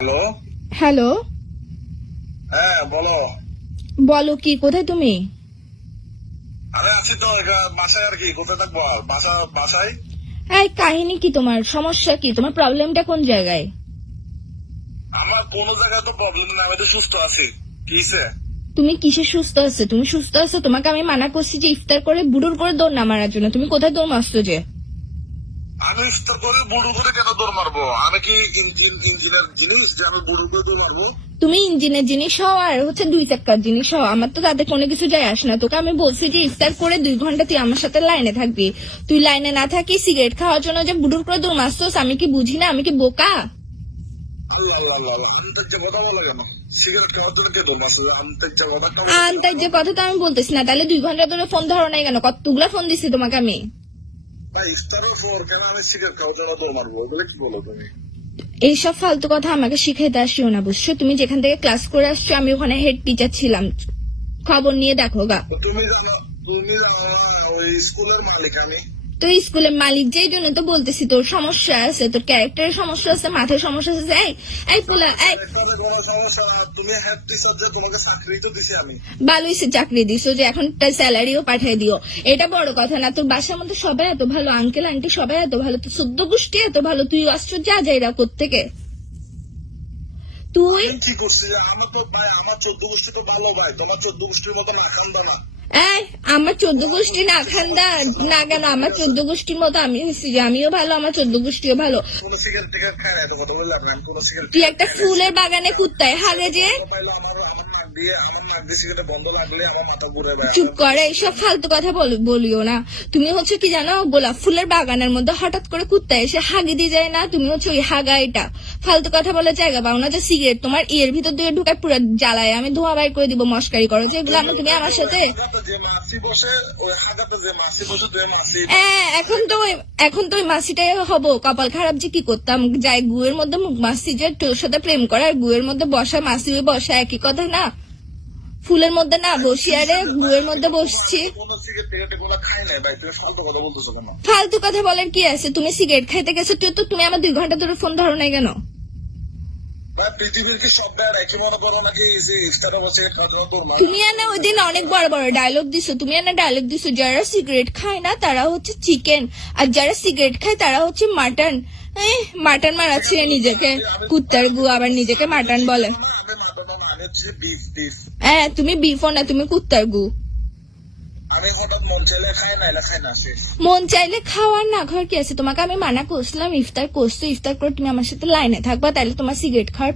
Hello. Hello, হ্যাঁ বলো। বলো কি, কোথায় তুমি? আরে আছি তো বাসায় আর কি, কোথায় থাকবো আর? বাসায়। এই কাহিনী কি, তোমার সমস্যা কি, তোমার প্রবলেমটা কোন জায়গায়? আমার কোনো জায়গায় তো প্রবলেম না, আমি তো সুস্থ আছি। কি হইছে? তুমি কিসে সুস্থ আছো? তুমি সুস্থ আছো? তোমাকে আমি মানা করছি যে ইফতার করে বুড়ুর করে দৌড় না মারার জন্য, তুমি কোথায় দৌড় মারছো যে? আমি ইফতার করে বুড়ো করে কেন দৌড় মারবো? আমি কি ইঞ্জিনের জিনিস যে আমি বুড়ো করে দৌড় মারবো? তুমি ইঞ্জিনের জিনিস হও আর হচ্ছে দুই চাক্কার জিনিস হও, আমার তো তাতে কোনো কিছু যায় আসে না। তোকে আমি বলছি যে ইফতার করে 2 ঘন্টা তুই আমার সাথে লাইনে থাকবি, তুই লাইনে না থাকি সিগারেট খাওয়ার জন্য যে বুড়ুর করে দৌড় মারছোস, আমি কি বুঝি না? আমি কি বোকা? আল্লাহ আল্লাহ আল্লাহ, আন্তাজ্য কথা বলে কেন? সিগারেট খাওয়ার জন্য কে দৌড় মারছে? আন্তাজ্য কথা আনতাই যে কথা তো আমি বলতেছি না, তাহলে 2 ঘন্টা ধরে ফোন ধরো নাই কেন? কতগুলা ফোন দিছি তোমাকে আমি। ভাই ইফতারের পর কেন আমি সিগারেট খাওয়ার জন্য দৌড় মারবো? এগুলো কি বলো তুমি? এইসব ফালতু কথা আমাকে শিখাইতে আসিও না, বুঝছো? তুমি যেখান থেকে ক্লাস করে আসছো, আমি ওখানে হেড টিচার ছিলাম, খবর নিয়ে দেখো গা। তুমি জানো না, ওই স্কুলের মালিক আমি। তো স্কুলের মালিক, যেই জন্য তো বলতেছি তোর সমস্যা আছে, তোর ক্যারেক্টারের সমস্যা আছে, মাথায় সমস্যা আছে। এই এই পোলা, এই এখানে কোনো সমস্যা না, তুমি হেড টিচার যে, তোমাকে চাকরি তো দিছি আমি। ভালোই সে চাকরি দিছো যে এখন স্যালারিও পাঠাই দিও, এটা বড় কথা না। তোর বাসার মধ্যে সবাই এত ভালো, আঙ্কেল আন্টি সবাই এত ভালো, তোর 14 গোষ্ঠী এত ভালো, তুই আশ্চর্য যা যাইরা কোত্থেকে তুই? আমি কি করছি? আমার তো ভাই, আমার 14 গোষ্ঠী তো ভালো ভাই, তোমার 14 গোষ্ঠীর মতো না খান্দা না। এই আমার 14 গোষ্ঠী না খান্দা না কেন? আমার 14 গোষ্ঠীর মতো আমি হচ্ছি যে আমিও ভালো, আমার 14 গোষ্ঠীও ভালো। কোনো সিগারেট টিগারেট খায় না, এত কথা বললাম না, আমি কোনো সিগারেট তুই একটা ফুলের বাগানে কুত্তায় হাগে যে। পাইলো আমার নাক দিয়ে সিগারেট বন্ধ লাগলে আমার মাথা ঘুরে দেয়। চুপ করে, এইসব ফালতু কথা বলিও না। তুমি হচ্ছে কি জানো, গোলাপ ফুলের বাগানের মধ্যে হঠাৎ করে কুত্তা এসে হাগি দিয়ে যায় না, তুমি হচ্ছে ওই হাগা। এটা ফালতু কথা বলার জায়গা পাও না। যে সিগারেট তোমার ইয়ের ভিতর দিয়ে ঢুকায় পুরো জ্বালায়, আমি ধোয়া বাই করে দিব, মস্কারি করো যেগুলো আমি, তুমি আমার সাথে। যে মাসি বসে, ওই হাগাতে যে মাসি বসে, দুই মাসি। এখন তো ওই মাসিটাই হবো। কপাল খারাপ যে কি করতাম, যাই গুয়ের মধ্যে মুখ মাসি যে তোর সাথে প্রেম করার, গুয়ের মধ্যে বসা মাসি ওই বসা একই কথা না? ফুলের মধ্যে না বসি, আরে গুয়ের মধ্যে বসছি। কোনো সিগারেট টিগারেট কোনো খাই নাই ভাই, তুমি ফালতু কথা বলতেছো কেন? ফালতু কথা বলার কি আছে? তুমি সিগারেট খাইতে গেছো, তুমি আমার 2 ঘন্টা ধরে ফোন ধরো নাই কেন? ভাই পৃথিবীর কি সব জায়গায় একই মনে করো নাকি? যে ইফতারে বসে খাওয়ার জন্য তোর মা? তুমি এনে ওই দিন অনেক বড় বড় ডায়লগ দিছো, তুমি এনে ডায়লগ দিছো যারা সিগারেট খায় না তারা হচ্ছে চিকেন, আর যারা সিগারেট খায় তারা হচ্ছে মাটন। মাটন মারাচ্ছে নিজেকে, কুত্তার গু আবার নিজেকে মাটন বলে। আমি মাটন না, আমি হচ্ছে বিফ। তুমি বিফও না, তুমি কুত্তার গু। আমি হঠাৎ মন চাইলে খাই না, এলা খাই না শেষ। মন চাইলে খাওয়ার না খাওয়ার কি আছে? তোমাকে আমি মানা করছিলাম ইফতার করছো, ইফতার করে তুমি আমার সাথে লাইনে থাকবা, তাহলে তোমার সিগারেট খাওয়ার